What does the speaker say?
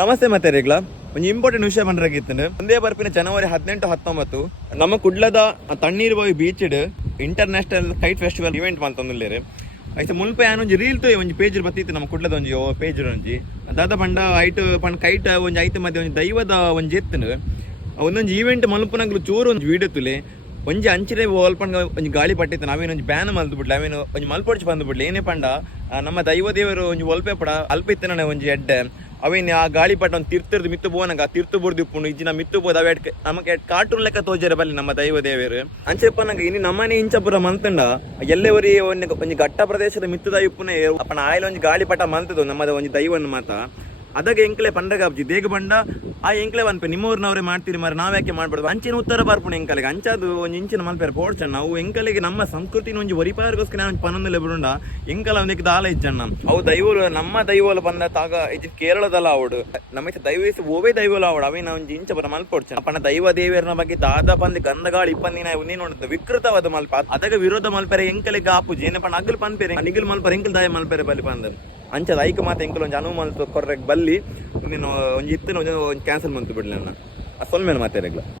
ಸಮಸ್ಯೆ ಮತ್ತೆ ರೇಗ್ಲ ಒಂದು ಇಂಪಾರ್ಟೆಂಟ್ ವಿಷಯ ಬಂದ್ರಾಗಿತ್ತು ಒಂದೇ ಬರ್ಪಿನ ಜನವರಿ 18-19 ನಮ್ಮ ಕುಡ್ಲದ Tannir Bavi beach international kite festival event ಮಂತೊಂದುಲ್ಲೇರು ಐತೆ ಮುಲ್ಪ ಒಂಜಿ ರೀಲ್ ತೋಯ್ ಒಂಜಿ ಪೇಜ್ ಬತ್ತಿತ್ತು ನಮ್ಮ ಕುಡ್ಲದ ಒಂಜಿ ಪೇಜ್ ಒಂಜಿ ದಾದ ಪಂಡ ಐಟ್ ಪಂಡ ಕೈಟ್ ಒಂಜಿ ಐತೆ ಮಧ್ಯೆ ಒಂಜಿ ದೈವದ ಒಂಜಿ ಎತ್ತನು ಒಂದೊಂದು ಈವೆಂಟ್ ಮಲ್ಪನಾಗ್ಲು ಚೂರು ಒಂದು ವಿಡಿಯೋ ತುಲೆ ಒಂಜಿ ಅಂಚಿನ ಓಲ್ಪಂಡ ಒಂಜಿ ಗಾಳಿ ಪಟ್ಟಿತ್ತು ನಾವೇನು ಒಂಜಿ ಬ್ಯಾನ್ ಮಲ್ತು ಬಿಡ್ಲಿ ಅವೇನು ಒಂಜಿ ಮಲ್ಪೊಡ್ಚಿ ಬಂದು ಬಿಡ್ಲಿ ಏನೇ ಪಂಡ ನಮ್ಮ ದೈವ ದೇವರು ಒಂಜಿ ಒಲ್ಪೆ ಪಡ ಅಲ್ಪಿತ್ತನ ಒಂಜಿ ಎಡ್ಡೆ ಅವೇನು ಆ ಗಾಳಿ ಪಟ್ಟ ಒಂದು ತಿರ್ತಿರ್ದು ಮಿತ್ತು ಬೋನಂಗ ತಿರ್ತು ಬೋರ್ದು ಇಪ್ಪುಂಡು ಇಜ್ಜಿನ ಮಿತ್ತು ಬೋದು ಅವೇ ನಮಗೆ ಕಾರ್ಟೂನ್ ಲೆಕ್ಕ ತೋಜರ ಬಲ್ಲಿ ನಮ್ಮ ದೈವ ದೇವರು ಅಂಚೆಪ್ಪ ನಂಗೆ ಇನ್ನು ನಮ್ಮನೆ ಇಂಚಪುರ ಮಂತಂಡ ಎಲ್ಲೆವರಿ ಒಂಜಿ ಘಟ್ಟ ಪ್ರದೇಶದ ಮಿತ್ತದ ಇಪ್ಪುನೆ ಅಪ್ಪನ ಆಯ್ಲ ಒಂಜಿ ಗಾಳಿ ಪಟ ಮಂತದು ನಮ್ಮದ ಒಂಜಿ ದೈವನ ಮಾತ ಅದಕ್ಕೆ ಎಂಕ್ಲೆ ಪಂಡಗಾಬ್ಜಿ ದೇಗ ಬಂಡ ಆ ಎಂಕ್ಲೆ ಅನ್ಪೆ ನಿಮ್ಮೂರಿನವ್ರೆ ಮಾಡ್ತೀರಿ ಮಾರ ನಾವ್ಯಾಕೆ ಮಾಡ್ಬಾರ್ದು ಅಂಚಿನ ಉತ್ತರ ಬರ್ಪುಣ ಎಂಕಲೆಗೆ ಅಂಚದು ಒಂಜಿ ಇಂಚಿನ ಮಲ್ಪೇರ ಪೋಡ್ಚಣ್ಣ ಅವು ಎಂಕಲೆಗೆ ನಮ್ಮ ಸಂಸ್ಕೃತಿನ ಒಂಜಿ ಒರಿಪಾರ್ಗೋಸ್ಕರ ಒಂಜಿ ಪನ್ನೊಂದಲೆ ಬಿಡುಂಡ ಎಂಕಲ ಒಂದಕ್ಕೆ ದಾಲ ಇಜ್ಜಣ್ಣ ಅವು ದೈವಲು ನಮ್ಮ ದೈವಲು ಬಂದ ತಾಗ ಇಜ್ಜಿ ಕೇರಳದಲ್ಲ ಅವಡು ನಮ್ಮ ದೈವೇಸಿ ಓವೇ ದೈವಲು ಅವಡು ಅವೇ ನಾವು ಒಂಜಿ ಇಂಚ ಬರ ಮಲ್ಪೋಡ್ಚ ಅಪ್ಪನ ದೈವ ದೇವಿಯರ್ನ ಬಗ್ಗೆ ದಾದ ಬಂದು ಗಂಧಗಾಳಿ ಇಪ್ಪಂದಿನ ನೀನು ವಿಕೃತವಾದ ಮಲ್ಪ ಅದಕ್ಕೆ ವಿರೋಧ ಮಲ್ಪೆರೆ ಎಂಕಲೆಗೆ ಆಪುಜಿ ಏನಪ್ಪ ಅಗ್ಲು ಪನ್ಪೇರೆ ನಿಗಲ್ ಮಲ್ಪರೆ ಎಂಕಲ್ ದಾಯ ಮಲ್ಪೆರೆ ಬಲಿ ಬಂದ ಅಂಚದ ಐಕ ಮಾತು ಎಂಕಲ್ ಒಂಜಿ ಅನುಮಾನ ಕೊರ್ರೆಗೆ ಬಲ್ಲಿ ನೀನು ಒಂಜಿ ಇತ್ತು ಒಂಜಿ ಕ್ಯಾನ್ಸಲ್ ಮಂತು ಬಿಡ್ಲಿ ಅಣ್ಣ ಸ್ವಲ್ಪ ಮೇಲೆ ಮಾತಾಡಲ್ಲ.